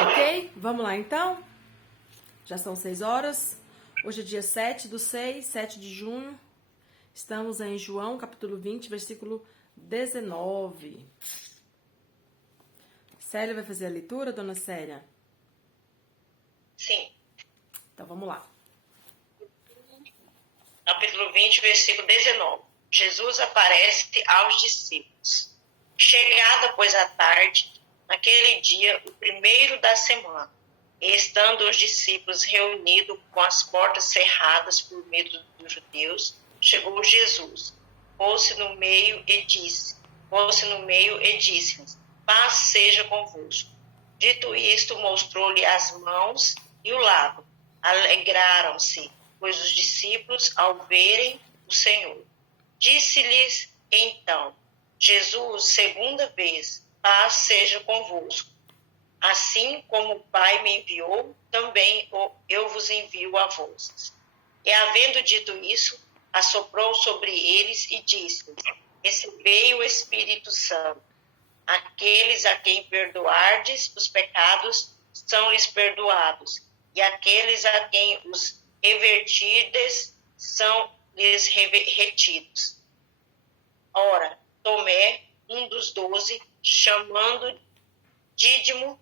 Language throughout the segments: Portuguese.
Ok? Vamos lá então? Já são 6 horas. Hoje é dia 7/6, 7 de junho. Estamos em João, capítulo 20, versículo 19. Célia vai fazer a leitura, dona Célia? Sim. Então vamos lá. Capítulo 20, versículo 19. Jesus aparece aos discípulos. Chegada, pois, a tarde, naquele dia, o primeiro da semana, e estando os discípulos reunidos com as portas cerradas por medo dos judeus, chegou Jesus, pôs-se no meio e disse-lhes: paz seja convosco. Dito isto, mostrou-lhe as mãos e o lado. Alegraram-se, pois os discípulos, ao verem o Senhor. Disse-lhes então Jesus, segunda vez: paz seja convosco. Assim como o Pai me enviou, também eu vos envio a vós. E havendo dito isso, assoprou sobre eles e disse-lhes: recebei o Espírito Santo. Aqueles a quem perdoardes os pecados são-lhes perdoados, e aqueles a quem os revertirdes são-lhes retidos. Ora, Tomé, um dos 12, chamando Dídimo,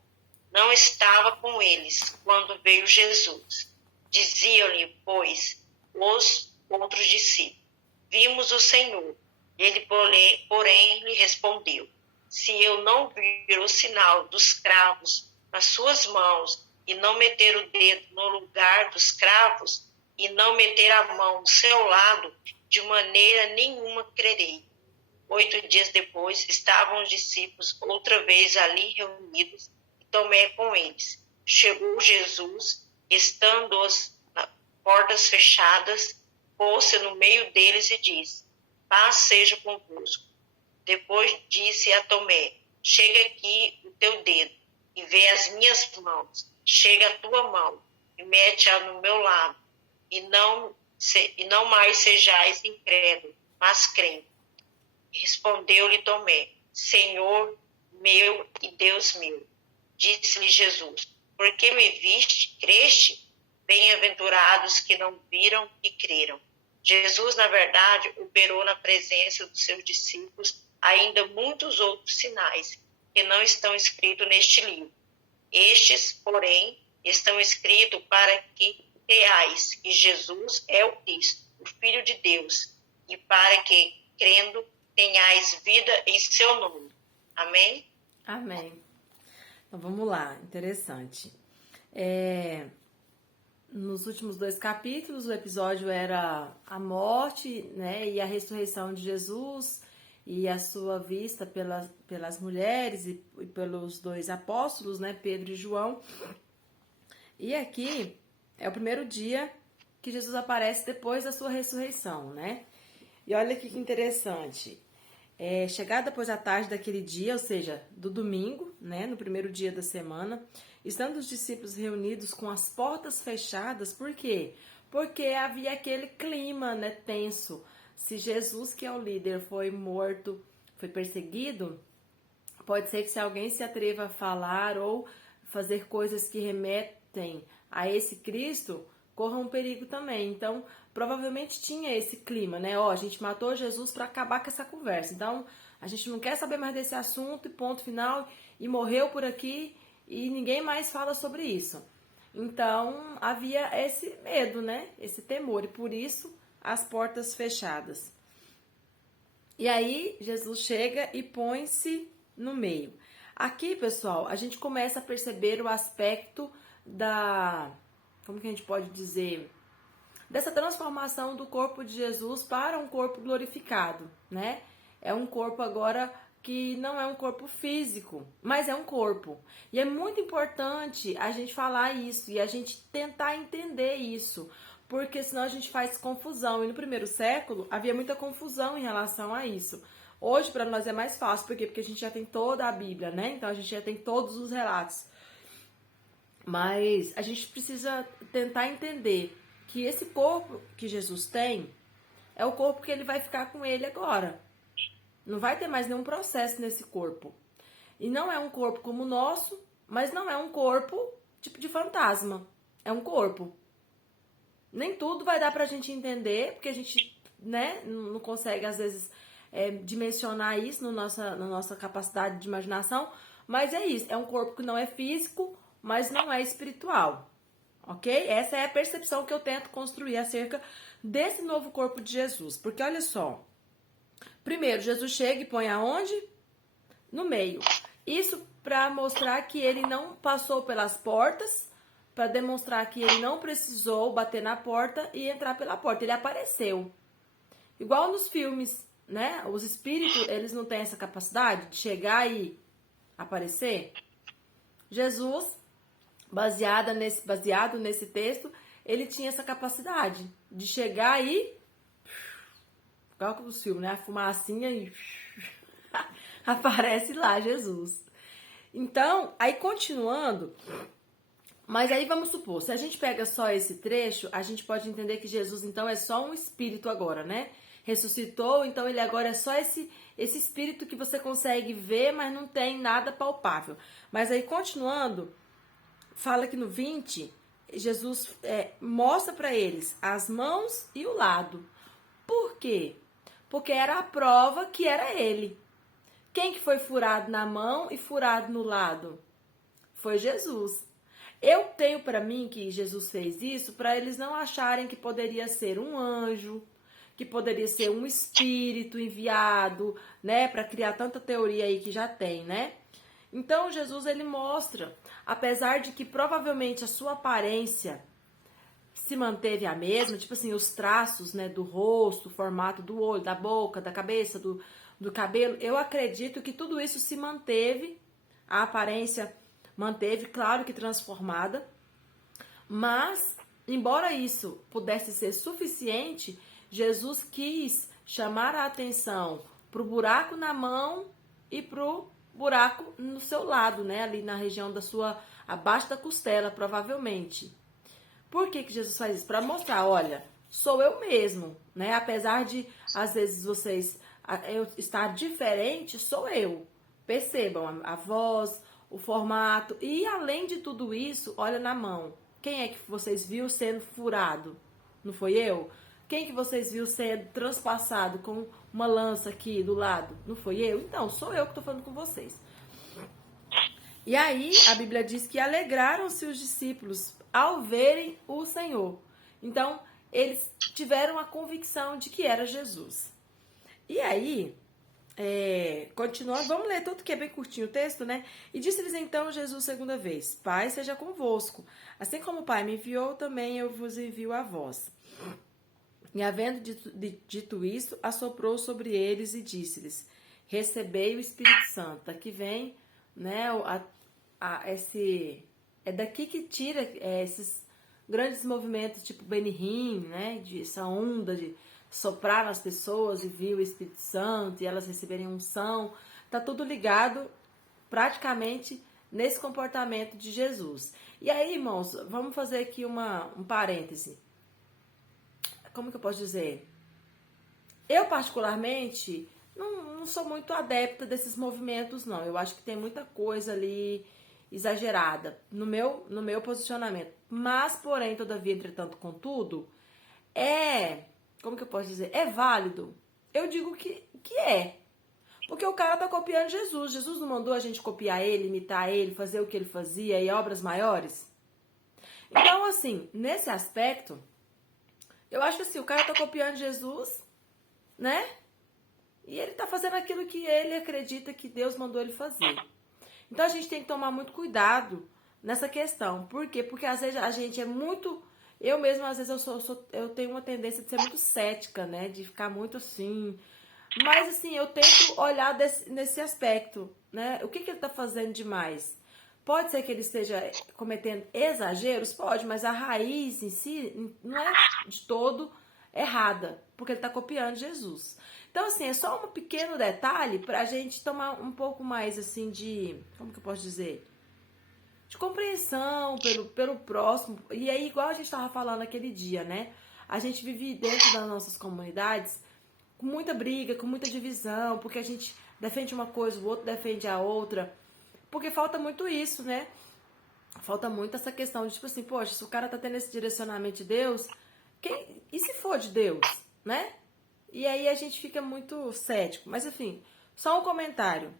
não estava com eles quando veio Jesus. Diziam-lhe, pois, os outros discípulos: vimos o Senhor. Ele, porém, lhe respondeu: se eu não vir o sinal dos cravos nas suas mãos, e não meter o dedo no lugar dos cravos, e não meter a mão no seu lado, de maneira nenhuma crerei. 8 dias depois, estavam os discípulos outra vez ali reunidos, e Tomé com eles. Chegou Jesus, estando as portas fechadas, pôs-se no meio deles e disse: paz seja convosco. Depois disse a Tomé: chega aqui o teu dedo, e vê as minhas mãos. Chega a tua mão, e mete-a no meu lado, e não mais sejais incrédulo, mas crente. Respondeu-lhe Tomé: Senhor meu e Deus meu. Disse-lhe Jesus: por que me viste, creste? Bem-aventurados que não viram e creram. Jesus, na verdade, operou na presença dos seus discípulos ainda muitos outros sinais que não estão escritos neste livro. Estes, porém, estão escritos para que creais que Jesus é o Cristo, o Filho de Deus, e para que, crendo, tenhais vida em seu nome. Amém? Amém. Então vamos lá, interessante. Nos últimos 2 capítulos, o episódio era a morte, né, e a ressurreição de Jesus e a sua vista pelas mulheres e pelos 2 apóstolos, né, Pedro e João. E aqui é o primeiro dia que Jesus aparece depois da sua ressurreição, né? E olha que interessante. Chegada depois da tarde daquele dia, ou seja, do domingo, né, no primeiro dia da semana, estando os discípulos reunidos com as portas fechadas, por quê? Porque havia aquele clima, né, tenso. Se Jesus, que é o líder, foi morto, foi perseguido, pode ser que se alguém se atreva a falar ou fazer coisas que remetem a esse Cristo, corra um perigo também. Então, provavelmente tinha esse clima, né? A gente matou Jesus para acabar com essa conversa. Então, a gente não quer saber mais desse assunto e ponto final, e morreu por aqui e ninguém mais fala sobre isso. Então, havia esse medo, né? Esse temor, e por isso as portas fechadas. E aí, Jesus chega e põe-se no meio. Aqui, pessoal, a gente começa a perceber o aspecto como que a gente pode dizer? Dessa transformação do corpo de Jesus para um corpo glorificado, né? É um corpo agora que não é um corpo físico, mas é um corpo. E é muito importante a gente falar isso e a gente tentar entender isso, porque senão a gente faz confusão. E no primeiro século havia muita confusão em relação a isso. Hoje para nós é mais fácil, por quê? Porque a gente já tem toda a Bíblia, né? Então a gente já tem todos os relatos. Mas a gente precisa tentar entender que esse corpo que Jesus tem é o corpo que ele vai ficar com ele agora. Não vai ter mais nenhum processo nesse corpo. E não é um corpo como o nosso, mas não é um corpo tipo de fantasma. É um corpo. Nem tudo vai dar pra gente entender, porque a gente, né, não consegue, às vezes, dimensionar isso na nossa capacidade de imaginação, mas é isso. É um corpo que não é físico, mas não é espiritual. Ok? Essa é a percepção que eu tento construir acerca desse novo corpo de Jesus. Porque olha só. Primeiro, Jesus chega e põe aonde? No meio. Isso para mostrar que ele não passou pelas portas, para demonstrar que ele não precisou bater na porta e entrar pela porta. Ele apareceu. Igual nos filmes, né? Os espíritos, eles não têm essa capacidade de chegar e aparecer. Jesus, baseado nesse texto, ele tinha essa capacidade de chegar e... igual com os filmes, né? A fumacinha e... aparece lá Jesus. Então, aí continuando, mas aí vamos supor, se a gente pega só esse trecho, a gente pode entender que Jesus então é só um espírito agora, né? Ressuscitou, então ele agora é só esse espírito que você consegue ver, mas não tem nada palpável. Mas aí continuando, fala que no 20, Jesus mostra para eles as mãos e o lado. Por quê? Porque era a prova que era ele. Quem que foi furado na mão e furado no lado? Foi Jesus. Eu tenho para mim que Jesus fez isso para eles não acharem que poderia ser um anjo, que poderia ser um espírito enviado, né, para criar tanta teoria aí que já tem, né? Então Jesus ele mostra, apesar de que provavelmente a sua aparência se manteve a mesma, tipo assim, os traços, né, do rosto, o formato do olho, da boca, da cabeça, do cabelo, eu acredito que tudo isso se manteve, a aparência manteve, claro que transformada, mas, embora isso pudesse ser suficiente, Jesus quis chamar a atenção pro buraco na mão e pro buraco no seu lado, né, ali na região da sua, abaixo da costela, provavelmente. Por que Jesus faz isso? Para mostrar, olha, sou eu mesmo, né? Apesar de, às vezes, eu estar diferente, sou eu. Percebam a voz, o formato. E, além de tudo isso, olha na mão. Quem é que vocês viram sendo furado? Não foi eu? Quem que vocês viram sendo transpassado com uma lança aqui do lado? Não foi eu? Então, sou eu que estou falando com vocês. E aí, a Bíblia diz que alegraram-se os discípulos ao verem o Senhor. Então, eles tiveram a convicção de que era Jesus. E aí, continuando, vamos ler tudo que é bem curtinho o texto, né? E disse-lhes então Jesus segunda vez: Pai seja convosco, assim como o Pai me enviou, também eu vos envio a vós. E havendo dito isto, assoprou sobre eles e disse-lhes: Recebei o Espírito Santo. Aqui vem, né, é daqui que tira esses grandes movimentos tipo Benihim, né, essa onda de soprar nas pessoas e vir o Espírito Santo e elas receberem unção. Tá tudo ligado praticamente nesse comportamento de Jesus. E aí, irmãos, vamos fazer aqui um parêntese. Como que eu posso dizer? Eu, particularmente, não sou muito adepta desses movimentos, não. Eu acho que tem muita coisa ali exagerada no meu posicionamento. Mas, porém, todavia, entretanto, contudo, como que eu posso dizer? É válido. Eu digo que é. Porque o cara tá copiando Jesus. Jesus não mandou a gente copiar ele, imitar ele, fazer o que ele fazia e obras maiores? Então, assim, nesse aspecto, eu acho que assim, o cara tá copiando Jesus, né? E ele tá fazendo aquilo que ele acredita que Deus mandou ele fazer. Então a gente tem que tomar muito cuidado nessa questão. Por quê? Porque às vezes a gente é muito... Eu mesma, às vezes, eu tenho uma tendência de ser muito cética, né? De ficar muito assim... Mas assim, eu tento olhar nesse aspecto, né? O que ele tá fazendo demais? Pode ser que ele esteja cometendo exageros? Pode, mas a raiz em si não é de todo errada, porque ele está copiando Jesus. Então, assim, é só um pequeno detalhe para a gente tomar um pouco mais, assim, como que eu posso dizer? De compreensão pelo próximo. E aí, igual a gente estava falando aquele dia, né? A gente vive dentro das nossas comunidades com muita briga, com muita divisão, porque a gente defende uma coisa, o outro defende a outra. Porque falta muito isso, né? Falta muito essa questão de, tipo assim, poxa, se o cara tá tendo esse direcionamento de Deus, e se for de Deus, né? E aí a gente fica muito cético. Mas, enfim, só um comentário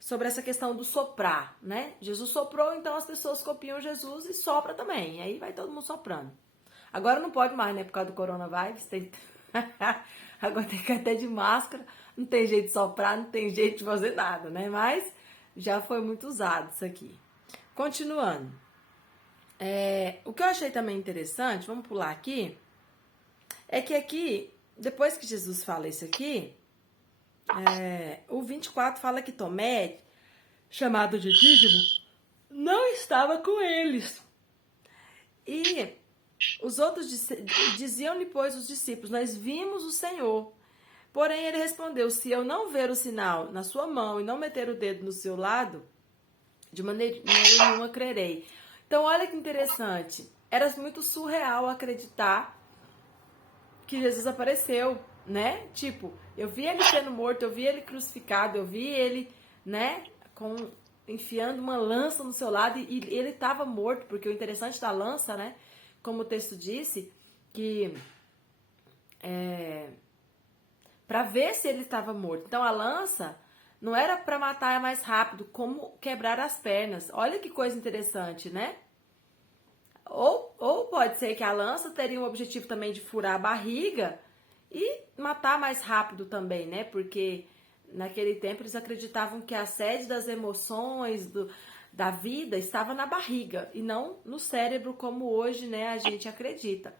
sobre essa questão do soprar, né? Jesus soprou, então as pessoas copiam Jesus e sopra também. E aí vai todo mundo soprando. Agora não pode mais, né? Por causa do coronavírus. Agora tem que ir até de máscara. Não tem jeito de soprar, não tem jeito de fazer nada, né? Mas já foi muito usado isso aqui. Continuando. O que eu achei também interessante, vamos pular aqui, é que aqui, depois que Jesus fala isso aqui, o 24 fala que Tomé, chamado de Dídimo, não estava com eles. E os outros diziam-lhe, pois, os discípulos, nós vimos o Senhor. Porém, ele respondeu, se eu não ver o sinal na sua mão e não meter o dedo no seu lado, de maneira nenhuma crerei. Então, olha que interessante. Era muito surreal acreditar que Jesus apareceu, né? Tipo, eu vi ele sendo morto, eu vi ele crucificado, eu vi ele, né, enfiando uma lança no seu lado e ele estava morto, porque o interessante da lança, né, como o texto disse, que para ver se ele estava morto. Então a lança não era para matar mais rápido, como quebrar as pernas. Olha que coisa interessante, né? Ou pode ser que a lança teria o objetivo também de furar a barriga e matar mais rápido também, né? Porque naquele tempo eles acreditavam que a sede das emoções, da vida, estava na barriga e não no cérebro, como hoje, né, a gente acredita.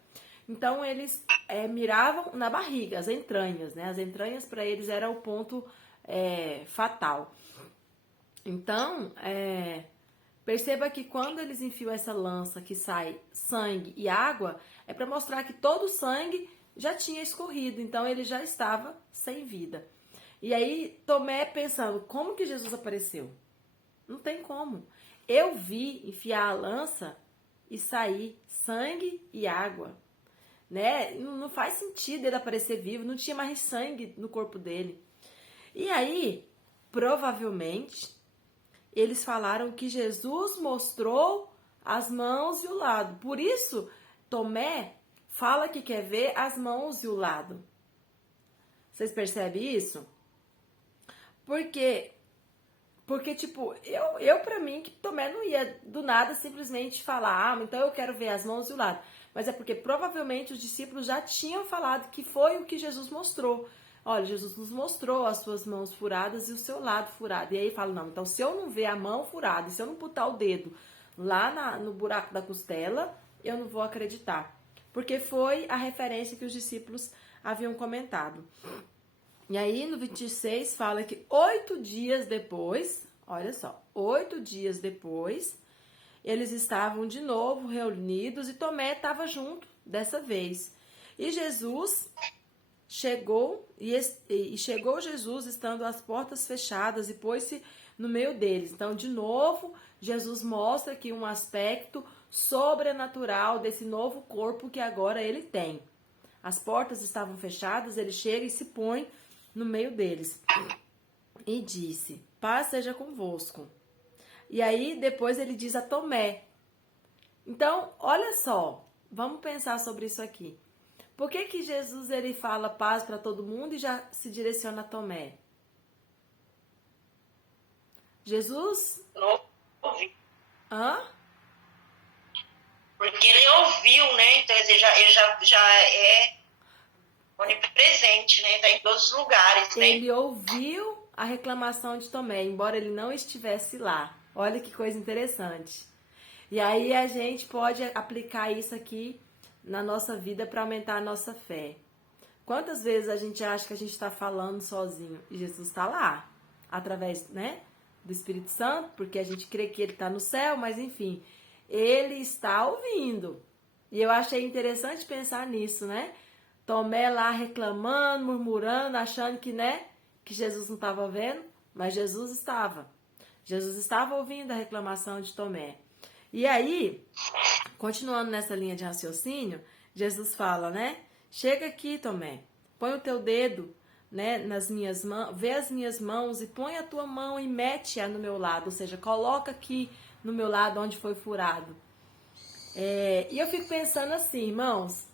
Então eles miravam na barriga, as entranhas, né? As entranhas para eles era o ponto fatal. Então, perceba que quando eles enfiam essa lança que sai sangue e água, é para mostrar que todo o sangue já tinha escorrido, então ele já estava sem vida. E aí Tomé pensando, como que Jesus apareceu? Não tem como. Eu vi enfiar a lança e sair sangue e água, né? Não faz sentido ele aparecer vivo, não tinha mais sangue no corpo dele. E aí, provavelmente, eles falaram que Jesus mostrou as mãos e o lado. Por isso, Tomé fala que quer ver as mãos e o lado. Vocês percebem isso? Porque tipo, eu pra mim, que Tomé não ia do nada simplesmente falar, então eu quero ver as mãos e o lado. Mas é porque provavelmente os discípulos já tinham falado que foi o que Jesus mostrou. Olha, Jesus nos mostrou as suas mãos furadas e o seu lado furado. E aí fala, não, então se eu não ver a mão furada, se eu não botar o dedo lá no buraco da costela, eu não vou acreditar. Porque foi a referência que os discípulos haviam comentado. E aí no 26 fala que 8 dias depois, olha só, 8 dias depois, eles estavam de novo reunidos e Tomé estava junto dessa vez. E Jesus chegou, e chegou Jesus estando as portas fechadas e pôs-se no meio deles. Então, de novo, Jesus mostra aqui um aspecto sobrenatural desse novo corpo que agora ele tem. As portas estavam fechadas, ele chega e se põe no meio deles. E disse, paz seja convosco. E aí, depois ele diz a Tomé. Então, olha só, vamos pensar sobre isso aqui. Por que Jesus ele fala paz para todo mundo e já se direciona a Tomé? Jesus? Não ouvi. Hã? Porque ele ouviu, né? Então ele já é onipresente, né? Está em todos os lugares, né? Ele ouviu a reclamação de Tomé, embora ele não estivesse lá. Olha que coisa interessante. E aí a gente pode aplicar isso aqui na nossa vida para aumentar a nossa fé. Quantas vezes a gente acha que a gente está falando sozinho e Jesus está lá, através, né, do Espírito Santo, porque a gente crê que ele está no céu, mas enfim, ele está ouvindo. E eu achei interessante pensar nisso, né? Tomé lá reclamando, murmurando, achando que, né, que Jesus não estava vendo, mas Jesus estava. Jesus estava ouvindo a reclamação de Tomé. E aí, continuando nessa linha de raciocínio, Jesus fala, né? Chega aqui, Tomé, põe o teu dedo né, nas minhas mãos, vê as minhas mãos e põe a tua mão e mete-a no meu lado, ou seja, coloca aqui no meu lado onde foi furado. E eu fico pensando assim, irmãos,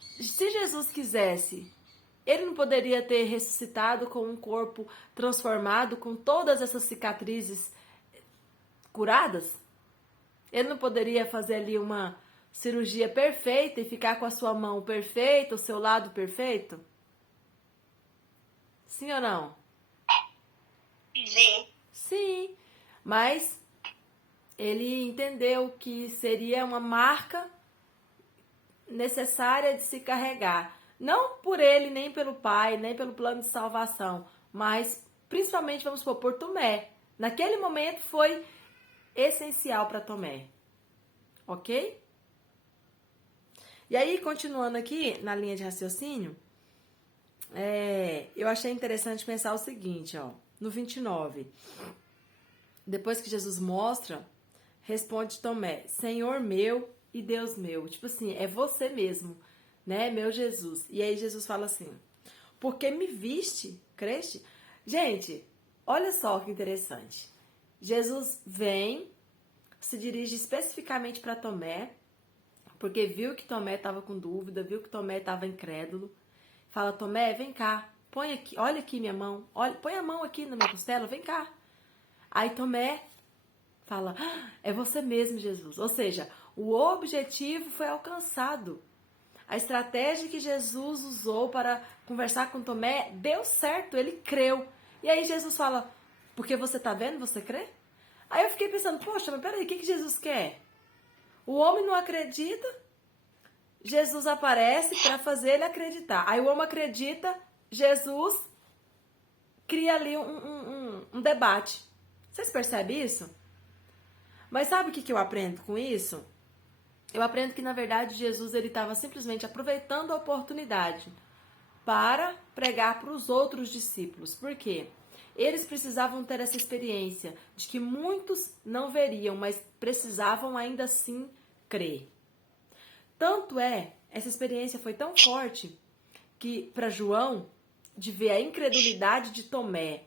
se Jesus quisesse, ele não poderia ter ressuscitado com um corpo transformado, com todas essas cicatrizes curadas? Ele não poderia fazer ali uma cirurgia perfeita e ficar com a sua mão perfeita, o seu lado perfeito? Sim ou não? Sim. Sim, mas ele entendeu que seria uma marca necessária de se carregar. Não por ele, nem pelo Pai, nem pelo plano de salvação, mas principalmente, vamos supor, por Tomé. Naquele momento foi essencial para Tomé. Ok? E aí, continuando aqui na linha de raciocínio, eu achei interessante pensar o seguinte, ó, no 29. Depois que Jesus mostra, responde Tomé, Senhor meu e Deus meu. Tipo assim, é você mesmo, né, meu Jesus. E aí Jesus fala assim, porque me viste, creste? Gente, olha só que interessante. Jesus vem, se dirige especificamente para Tomé, porque viu que Tomé estava com dúvida, viu que Tomé estava incrédulo. Fala, Tomé, vem cá, põe aqui, olha aqui minha mão, olha, põe a mão aqui na minha costela, vem cá. Aí Tomé fala, é você mesmo, Jesus. Ou seja, o objetivo foi alcançado. A estratégia que Jesus usou para conversar com Tomé deu certo, ele creu. E aí Jesus fala, porque você tá vendo, você crê? Aí eu fiquei pensando, poxa, mas peraí, o que Jesus quer? O homem não acredita, Jesus aparece para fazer ele acreditar. Aí o homem acredita, Jesus cria ali um debate. Vocês percebem isso? Mas sabe o que eu aprendo com isso? Eu aprendo que, na verdade, Jesus ele estava simplesmente aproveitando a oportunidade para pregar para os outros discípulos. Por quê? Eles precisavam ter essa experiência de que muitos não veriam, mas precisavam ainda assim crer. Tanto essa experiência foi tão forte que para João, de ver a incredulidade de Tomé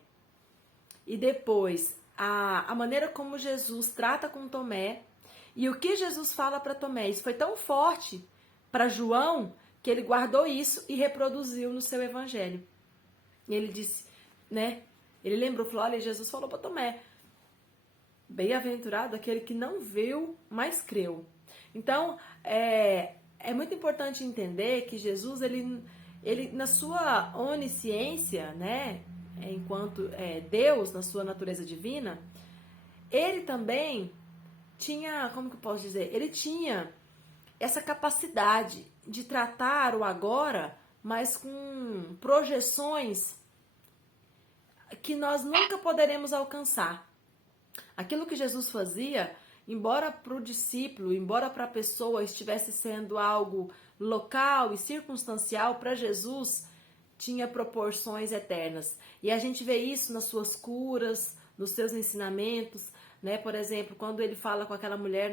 e depois a maneira como Jesus trata com Tomé e o que Jesus fala para Tomé, isso foi tão forte para João que ele guardou isso e reproduziu no seu evangelho. E ele disse, né? Ele lembrou, falou, olha, Jesus falou para Tomé, bem-aventurado aquele que não viu, mas creu. Então, é muito importante entender que Jesus, ele na sua onisciência, né, enquanto Deus, na sua natureza divina, ele também tinha, como que eu posso dizer? Ele tinha essa capacidade de tratar o agora, mas com projeções que nós nunca poderemos alcançar. Aquilo que Jesus fazia, embora para o discípulo, embora para a pessoa estivesse sendo algo local e circunstancial, para Jesus tinha proporções eternas. E a gente vê isso nas suas curas, nos seus ensinamentos, né? Por exemplo, quando ele fala com aquela mulher,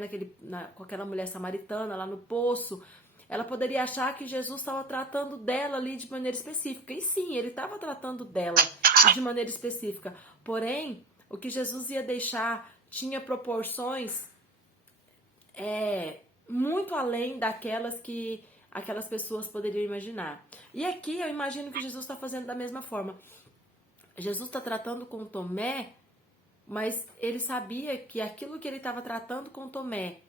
com aquela mulher samaritana lá no poço, ela poderia achar que Jesus estava tratando dela ali de maneira específica. E sim, ele estava tratando dela de maneira específica. Porém, o que Jesus ia deixar tinha proporções muito além daquelas que aquelas pessoas poderiam imaginar. E aqui eu imagino que Jesus está fazendo da mesma forma. Jesus está tratando com Tomé, mas ele sabia que aquilo que ele estava tratando com Tomé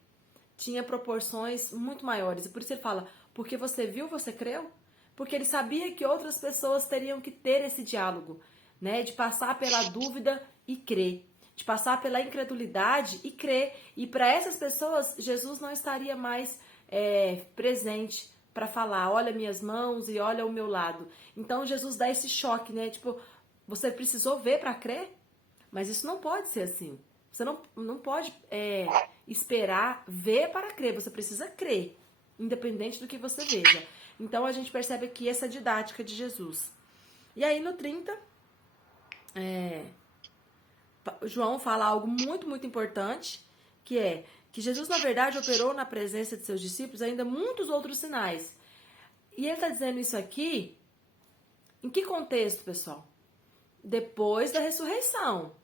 tinha proporções muito maiores. E por isso ele fala, porque você viu, você creu? Porque ele sabia que outras pessoas teriam que ter esse diálogo, né? De passar pela dúvida e crer. De passar pela incredulidade e crer. E para essas pessoas, Jesus não estaria mais presente para falar, olha minhas mãos e olha o meu lado. Então Jesus dá esse choque, né? Tipo, você precisou ver para crer? Mas isso não pode ser assim. Você não pode esperar ver para crer. Você precisa crer, independente do que você veja. Então a gente percebe aqui essa didática de Jesus. E aí no 30, João fala algo muito, muito importante, que é que Jesus, na verdade, operou na presença de seus discípulos ainda muitos outros sinais. E ele está dizendo isso aqui Em que contexto, pessoal? Depois da ressurreição.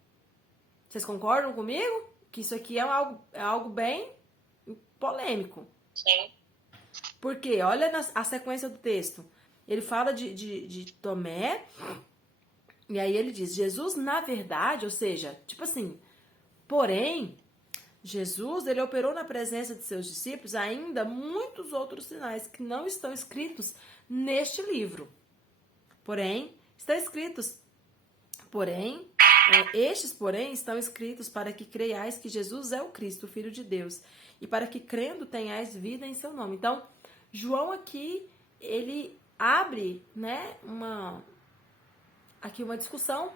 Vocês concordam comigo? Que isso aqui é algo bem polêmico. Sim. Porque, olha a sequência do texto. Ele fala de Tomé, e aí ele diz, Jesus, na verdade, ou seja, tipo assim, porém, Jesus, ele operou na presença de seus discípulos ainda muitos outros sinais que não estão escritos neste livro. Porém, estes, porém, estão escritos para que creiais que Jesus é o Cristo, o Filho de Deus, e para que crendo tenhais vida em seu nome. Então, João aqui, ele abre, né, uma discussão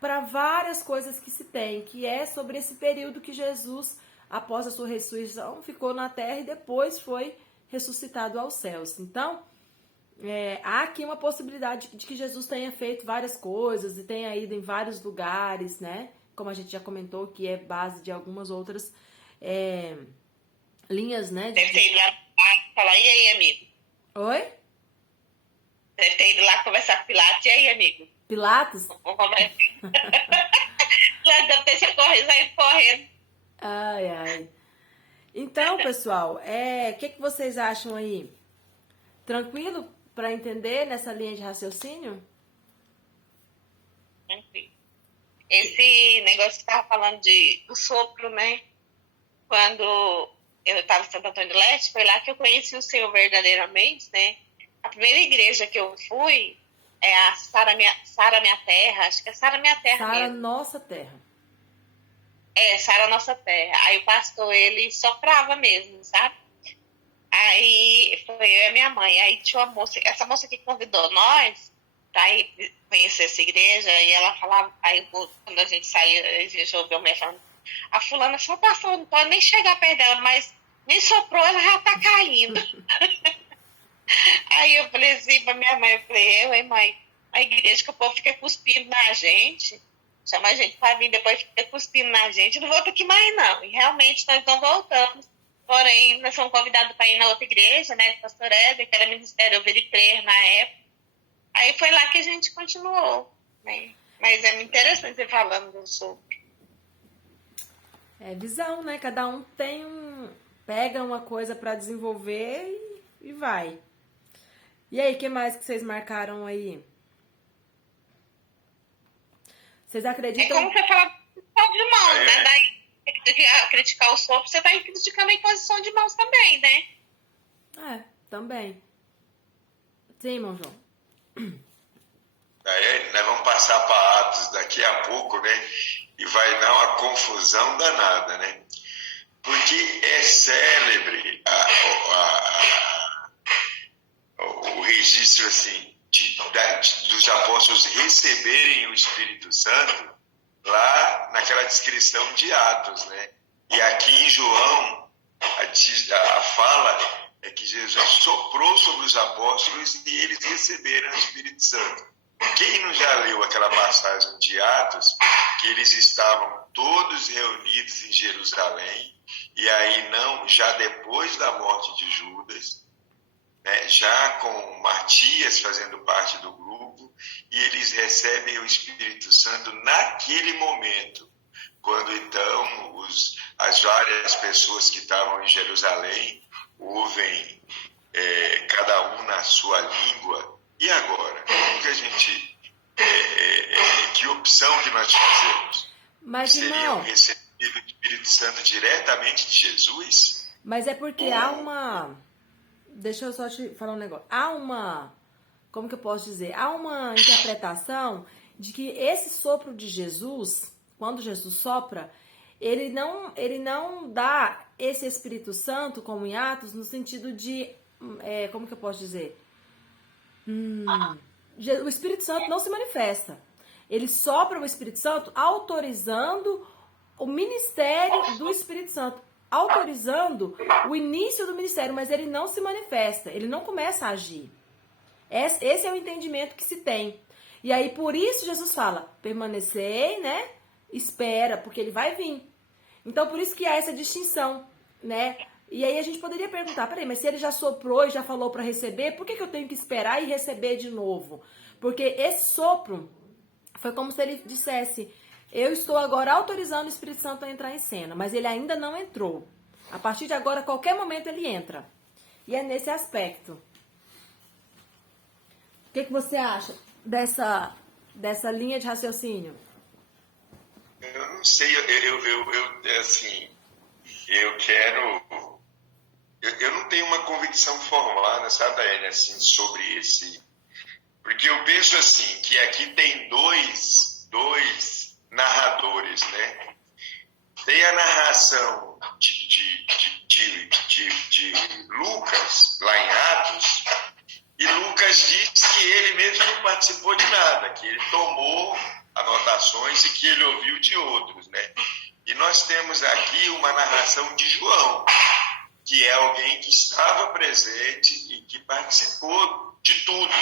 para várias coisas que se tem, que é sobre esse período que Jesus, após a sua ressurreição, ficou na terra e depois foi ressuscitado aos céus. Então, há aqui uma possibilidade de que Jesus tenha feito várias coisas e tenha ido em vários lugares, né? Como a gente já comentou, que é base de algumas outras linhas, né? Deve ter ido lá falar, e aí, amigo? Oi? Deve ter ido lá conversar com Pilatos, e aí, amigo? Pilatos? Deve ter saído correndo. Ai, ai. Então, pessoal, o que vocês acham aí? Tranquilo para entender nessa linha de raciocínio? Esse negócio que você estava falando do sopro, né? Quando eu estava em Santo Antônio do Leste, foi lá que eu conheci o Senhor verdadeiramente, né? A primeira igreja que eu fui é a Sara Minha Terra, acho que é Sara Minha Terra Sara mesmo. Nossa Terra. Sara Nossa Terra. Aí o pastor, ele soprava mesmo, sabe? Aí foi eu e a minha mãe. Aí tinha uma moça, essa moça que convidou nós pra ir conhecer essa igreja, e ela falava, aí quando a gente saiu, a gente ouviu a mulher falando, a fulana só passou, não pode nem chegar perto dela, mas nem soprou, ela já tá caindo. Aí eu falei assim pra minha mãe, eu falei, mãe, a igreja que o povo fica cuspindo na gente, chama a gente pra vir, depois fica cuspindo na gente, não volta aqui mais não. E realmente nós não voltamos. Porém, nós fomos convidados para ir na outra igreja, né, do pastor Éder, que era Ministério Ouvir e Crer na época. Aí foi lá que a gente continuou, né? Mas é muito interessante você falando sobre. É visão, né? Cada um pega uma coisa para desenvolver e vai. E aí, o que mais que vocês marcaram aí? Vocês acreditam? É como você fala de mãos, né? Daí, criticar o sopro, você tá criticando a imposição de mãos também, né? Também. Sim, irmão João. Aí nós vamos passar para Atos daqui a pouco, né? E vai dar uma confusão danada, né? Porque é célebre o registro, assim, dos apóstolos receberem o Espírito Santo lá naquela descrição de Atos, né? E aqui em João, a fala é que Jesus soprou sobre os apóstolos e eles receberam o Espírito Santo. Quem não já leu aquela passagem de Atos, que eles estavam todos reunidos em Jerusalém, e aí já depois da morte de Judas, né, já com Matias fazendo parte do grupo, e eles recebem o Espírito Santo naquele momento, quando então as várias pessoas que estavam em Jerusalém ouvem cada um na sua língua. E agora? Como que a gente... que opção que nós fazemos? Mas, seriam irmão, recebido o Espírito Santo diretamente de Jesus? Mas é porque há uma... Deixa eu só te falar um negócio. Há uma... Como que eu posso dizer? Há uma interpretação de que esse sopro de Jesus, quando Jesus sopra, ele não dá esse Espírito Santo, como em Atos, no sentido de... como que eu posso dizer? O Espírito Santo não se manifesta. Ele sopra o Espírito Santo autorizando o ministério do Espírito Santo, autorizando o início do ministério, mas ele não se manifesta, ele não começa a agir. Esse é o entendimento que se tem. E aí, por isso, Jesus fala, permanecei, né? Espera, porque ele vai vir. Então, por isso que há essa distinção, né? E aí a gente poderia perguntar, peraí, mas se ele já soprou e já falou para receber, por que eu tenho que esperar e receber de novo? Porque esse sopro foi como se ele dissesse, eu estou agora autorizando o Espírito Santo a entrar em cena, mas ele ainda não entrou. A partir de agora, a qualquer momento ele entra. E é nesse aspecto. O que você acha dessa linha de raciocínio? Eu não sei, assim, eu quero... Eu não tenho uma convicção formada, sabe, Daiane, assim, sobre esse... Porque eu penso assim, que aqui tem dois narradores, né? Tem a narração de Lucas, lá em Atos, e Lucas diz que ele mesmo não participou de nada, que ele tomou anotações e que ele ouviu de outros, né? E nós temos aqui uma narração de João, que é alguém que estava presente e que participou de tudo,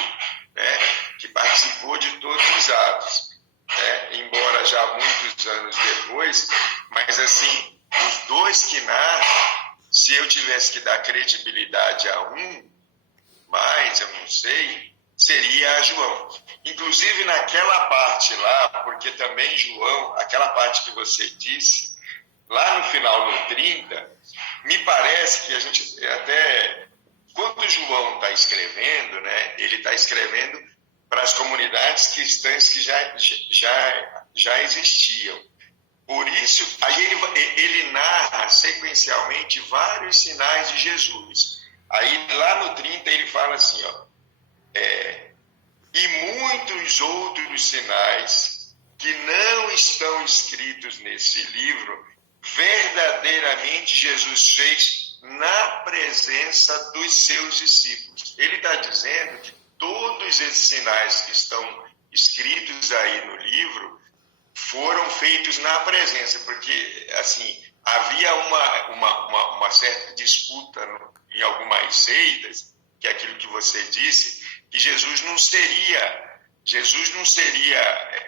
né? Que participou de todos os atos, né? Embora já muitos anos depois, mas assim, os dois que narram, se eu tivesse que dar credibilidade a um, mas eu não sei, seria a João. Inclusive naquela parte lá, porque também João, aquela parte que você disse, lá no final do 30, me parece que a gente até, quando João está escrevendo, né, ele está escrevendo para as comunidades cristãs que já existiam. Por isso, aí ele narra sequencialmente vários sinais de Jesus. Aí lá no 30 ele fala assim, ó, e muitos outros sinais que não estão escritos nesse livro, verdadeiramente Jesus fez na presença dos seus discípulos. Ele está dizendo que todos esses sinais que estão escritos aí no livro foram feitos na presença, porque assim havia uma certa disputa em algumas seitas, que é aquilo que você disse, que Jesus não seria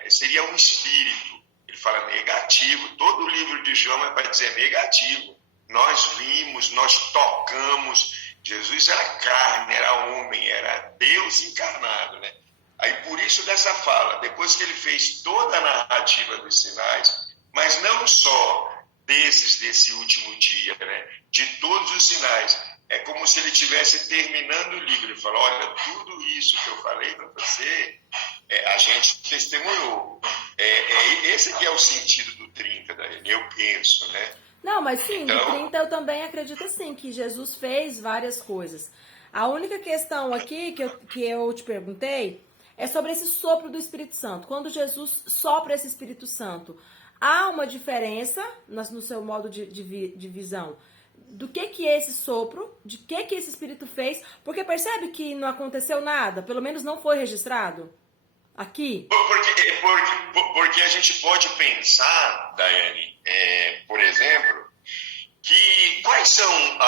seria um espírito. Ele fala negativo. Todo o livro de João é para dizer negativo. Nós vimos, nós tocamos. Jesus era carne, era homem, era Deus encarnado, né? Aí por isso dessa fala, depois que ele fez toda a narrativa dos sinais, mas não só desse último dia, né? De todos os sinais, é como se ele estivesse terminando o livro. Ele fala, olha, tudo isso que eu falei para você, a gente testemunhou. Esse que é o sentido do 30, Daiane, eu penso, né? Não, mas sim, então, do 30 eu também acredito assim, que Jesus fez várias coisas. A única questão aqui que eu te perguntei é sobre esse sopro do Espírito Santo. Quando Jesus sopra esse Espírito Santo, há uma diferença no seu modo de visão do que é esse sopro, de que esse Espírito fez, porque percebe que não aconteceu nada, pelo menos não foi registrado aqui? Porque a gente pode pensar, Daiane, por exemplo, que quais são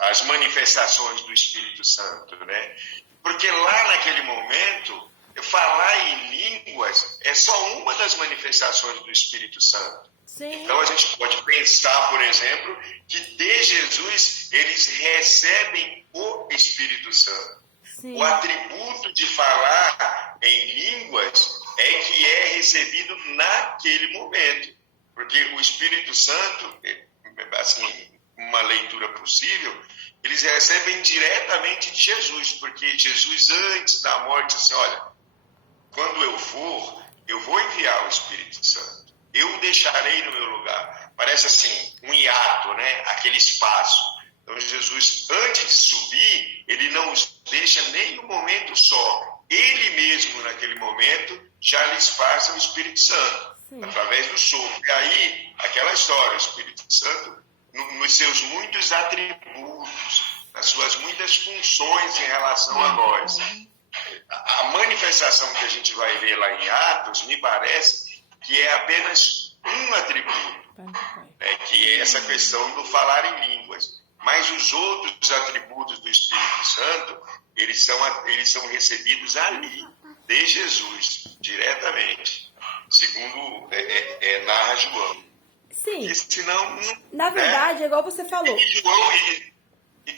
as manifestações do Espírito Santo, né? Porque lá naquele momento, falar em línguas é só uma das manifestações do Espírito Santo. Sim. Então a gente pode pensar, por exemplo, que de Jesus eles recebem o Espírito Santo. Sim. O atributo de falar em línguas é que é recebido naquele momento. Porque o Espírito Santo, assim, uma leitura possível, eles recebem diretamente de Jesus, porque Jesus antes da morte disse, olha, quando eu vou enviar o Espírito Santo, eu o deixarei no meu lugar. Parece assim, um hiato, né? Aquele espaço. Então Jesus, antes de subir, ele não os deixa nem um momento só. Ele mesmo, naquele momento, já lhes passa o Espírito Santo, sim, através do sopro. E aí, aquela história, o Espírito Santo, nos seus muitos atributos, nas suas muitas funções em relação a nós. A manifestação que a gente vai ver lá em Atos, me parece que é apenas um atributo, né, que é essa questão do falar em línguas. Mas os outros atributos do Espírito Santo, eles são recebidos ali, de Jesus, diretamente, segundo narra João. Sim. Porque senão... Na verdade, é igual você falou.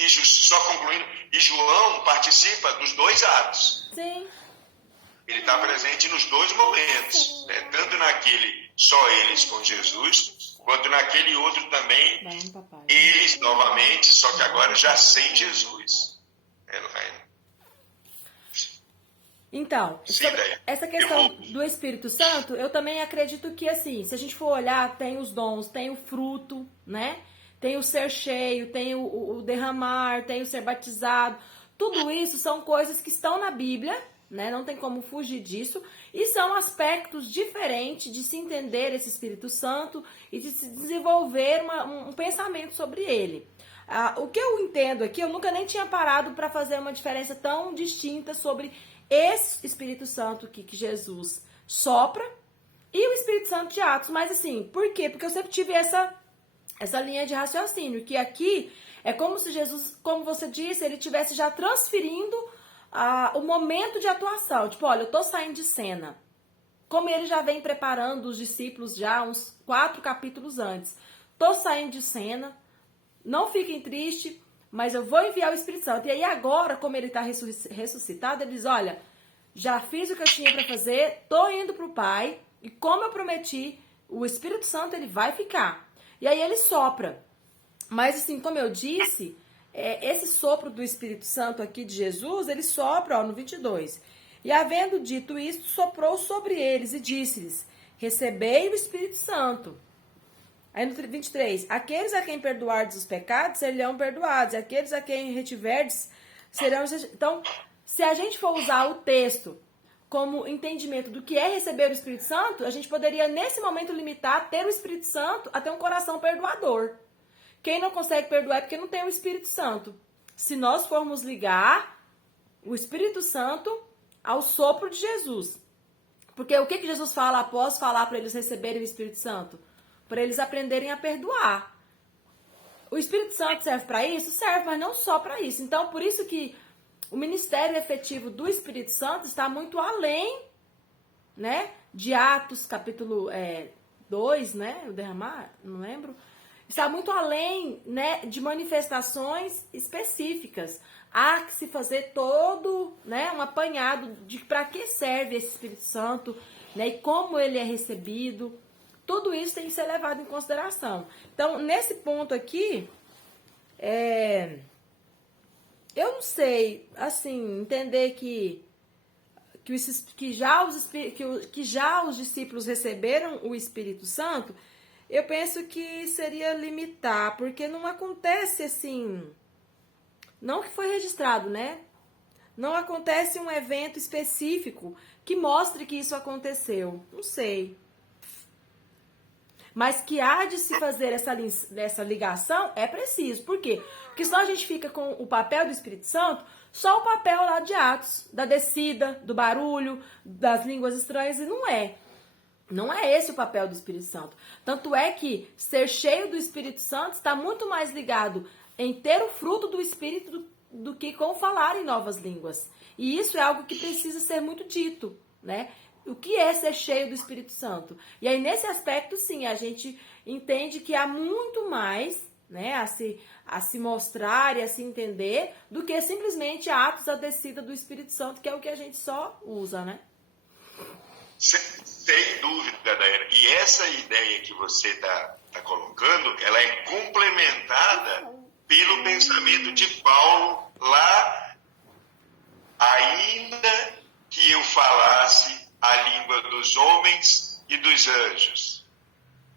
Só concluindo, e João participa dos dois atos. Sim. Ele está presente nos dois momentos, né? Tanto naquele só eles com Jesus, quanto naquele outro também, eles novamente, só que agora já sem Jesus. Então, essa questão do Espírito Santo, eu também acredito que, assim, se a gente for olhar, tem os dons, tem o fruto, né? Tem o ser cheio, tem o derramar, tem o ser batizado. Tudo isso são coisas que estão na Bíblia, né? Não tem como fugir disso. E são aspectos diferentes de se entender esse Espírito Santo e de se desenvolver um pensamento sobre ele. O que eu entendo aqui, eu nunca nem tinha parado para fazer uma diferença tão distinta sobre esse Espírito Santo que Jesus sopra e o Espírito Santo de Atos. Mas assim, por quê? Porque eu sempre tive essa linha de raciocínio, que aqui é como se Jesus, como você disse, ele estivesse já transferindo o momento de atuação. Tipo, olha, eu tô saindo de cena. Como ele já vem preparando os discípulos já uns 4 capítulos antes. Tô saindo de cena, não fiquem tristes, mas eu vou enviar o Espírito Santo. E aí agora, como ele está ressuscitado, ele diz, olha, já fiz o que eu tinha para fazer, tô indo pro Pai, e como eu prometi, o Espírito Santo ele vai ficar. E aí ele sopra. Mas assim, como eu disse, esse sopro do Espírito Santo aqui de Jesus, ele sopra, no 22. E havendo dito isto, soprou sobre eles e disse-lhes, recebei o Espírito Santo. Aí no 23, aqueles a quem perdoardes os pecados serão perdoados, e aqueles a quem retiverdes serão... Então, se a gente for usar o texto como entendimento do que é receber o Espírito Santo, a gente poderia, nesse momento, limitar ter o Espírito Santo a ter um coração perdoador. Quem não consegue perdoar é porque não tem o Espírito Santo. Se nós formos ligar o Espírito Santo ao sopro de Jesus. Porque o que Jesus fala após falar para eles receberem o Espírito Santo? Para eles aprenderem a perdoar. O Espírito Santo serve para isso? Serve, mas não só para isso. Então, por isso que o ministério efetivo do Espírito Santo está muito além, né, de Atos, capítulo 2, né, o derramar, não lembro. Está muito além, né, de manifestações específicas. Há que se fazer todo, né, um apanhado de para que serve esse Espírito Santo, né, e como ele é recebido. Tudo isso tem que ser levado em consideração. Então, nesse ponto aqui, eu não sei, assim, entender que já os discípulos receberam o Espírito Santo, eu penso que seria limitar, porque não acontece assim, não que foi registrado, né? Não acontece um evento específico que mostre que isso aconteceu. Não sei. Mas que há de se fazer essa ligação é preciso. Por quê? Porque senão a gente fica com o papel do Espírito Santo, só o papel lá de Atos, da descida, do barulho, das línguas estranhas, e não é. Não é esse o papel do Espírito Santo. Tanto é que ser cheio do Espírito Santo está muito mais ligado em ter o fruto do Espírito do que com falar em novas línguas. E isso é algo que precisa ser muito dito, né? O que é ser cheio do Espírito Santo? E aí, nesse aspecto, sim, a gente entende que há muito mais, né, a se mostrar e a se entender do que simplesmente Atos, a descida do Espírito Santo, que é o que a gente só usa, né? Sem dúvida, Daiane. E essa ideia que você está colocando, ela é complementada pelo pensamento de Paulo lá, ainda que eu falasse a língua dos homens e dos anjos.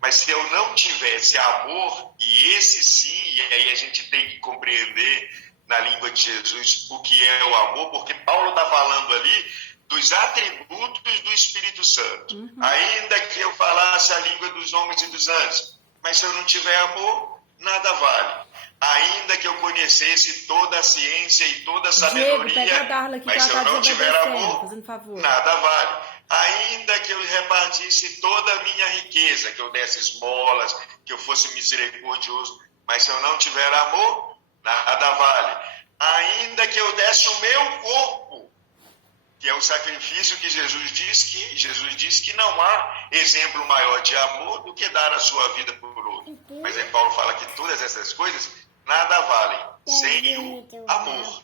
Mas se eu não tivesse amor, e esse sim, e aí a gente tem que compreender na língua de Jesus o que é o amor, porque Paulo está falando ali dos atributos do Espírito Santo. Uhum. Ainda que eu falasse a língua dos homens e dos anjos, mas se eu não tiver amor, nada vale. Ainda que eu conhecesse toda a ciência e toda a sabedoria, mas se eu não tiver amor, nada vale. Ainda que eu repartisse toda a minha riqueza, que eu desse esmolas, que eu fosse misericordioso, mas se eu não tiver amor, nada vale. Ainda que eu desse o meu corpo que é o sacrifício que Jesus diz que não há exemplo maior de amor do que dar a sua vida por outro. Mas aí Paulo fala que todas essas coisas nada valem sem o amor.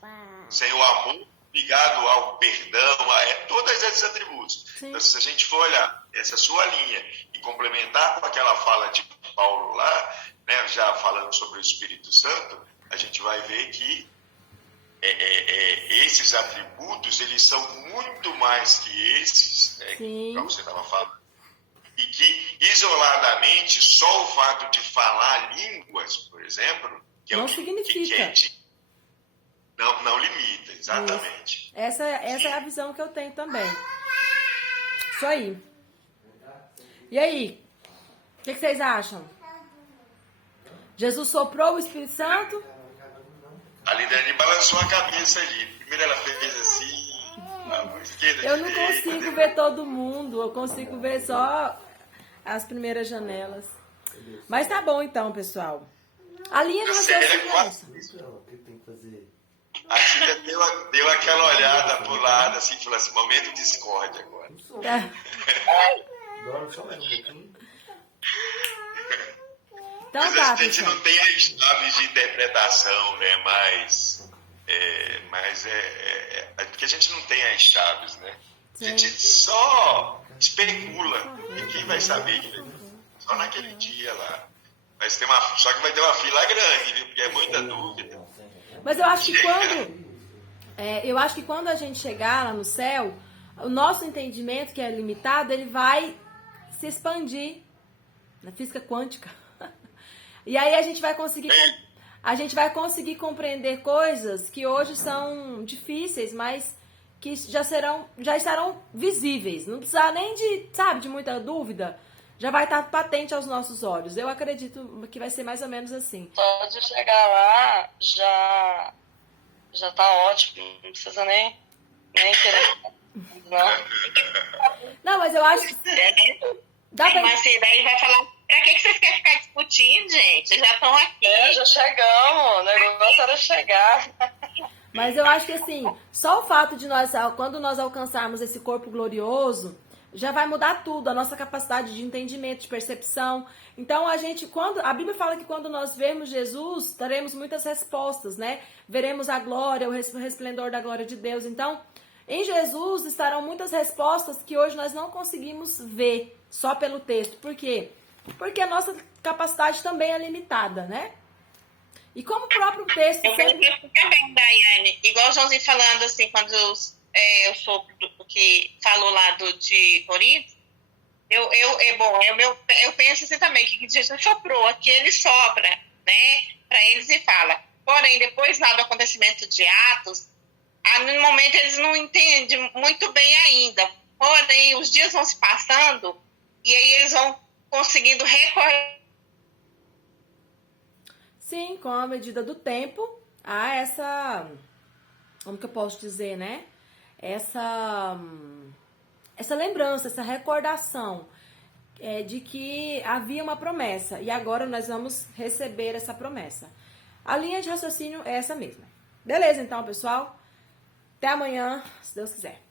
Sem o amor ligado ao perdão, a todos esses atributos. Sim. Então, se a gente for olhar essa sua linha e complementar com aquela fala de Paulo lá, né, já falando sobre o Espírito Santo, a gente vai ver que esses atributos, eles são muito mais que esses, né, que você estava falando. E que, isoladamente, só o fato de falar línguas, por exemplo, que não significa. Não limita, exatamente. Essa é a visão que eu tenho também. Isso aí. E aí? O que vocês acham? Jesus soprou o Espírito Santo? A Lidane balançou a cabeça ali. Primeiro ela fez assim, a esquerda. Eu não consigo ver todo mundo. Eu consigo ver só as primeiras janelas. Mas tá bom então, pessoal. A linha de raciocínio é essa. A Cida deu aquela olhada pro lado, assim, falou assim, momento de discórdia agora. Agora só mais um pouquinho. Então, mas a gente não tem as chaves de interpretação, né? Mas porque a gente não tem as chaves, né? A gente só especula. E quem vai saber? Só naquele dia lá. Só que vai ter uma fila grande, viu? Porque é muita dúvida. Mas eu acho que quando a gente chegar lá no céu, o nosso entendimento, que é limitado, ele vai se expandir na física quântica. E aí a gente vai conseguir compreender coisas que hoje são difíceis, mas que já estarão visíveis. Não precisa nem de muita dúvida. Já vai estar patente aos nossos olhos. Eu acredito que vai ser mais ou menos assim. Só de chegar lá, já tá ótimo. Não precisa nem querer. Não, mas eu acho que... Mas daí vai falar, pra que vocês querem ficar discutindo, gente? Vocês já estão aqui. Já chegamos, o negócio era chegar. Mas eu acho que assim, só o fato de quando nós alcançarmos esse corpo glorioso, já vai mudar tudo, a nossa capacidade de entendimento, de percepção. Então, a Bíblia fala que quando nós vermos Jesus, teremos muitas respostas, né? Veremos a glória, o resplendor da glória de Deus. Então, em Jesus estarão muitas respostas que hoje nós não conseguimos ver só pelo texto. Por quê? Porque a nossa capacidade também é limitada, né? E como o próprio texto... Eu vejo também, Daiane, igual o Joãozinho falando assim, quando eu sou do que falou lá de Corinto, eu penso assim também, que Jesus soprou, aqui ele sopra, né, para eles e fala. Porém, depois lá do acontecimento de Atos, no momento eles não entendem muito bem ainda. Porém, os dias vão se passando e aí eles vão conseguindo recorrer. Sim, com a medida do tempo, há essa... Como que eu posso dizer, né? Essa lembrança, essa recordação de que havia uma promessa e agora nós vamos receber essa promessa. A linha de raciocínio é essa mesma. Beleza, então, pessoal? Até amanhã, se Deus quiser.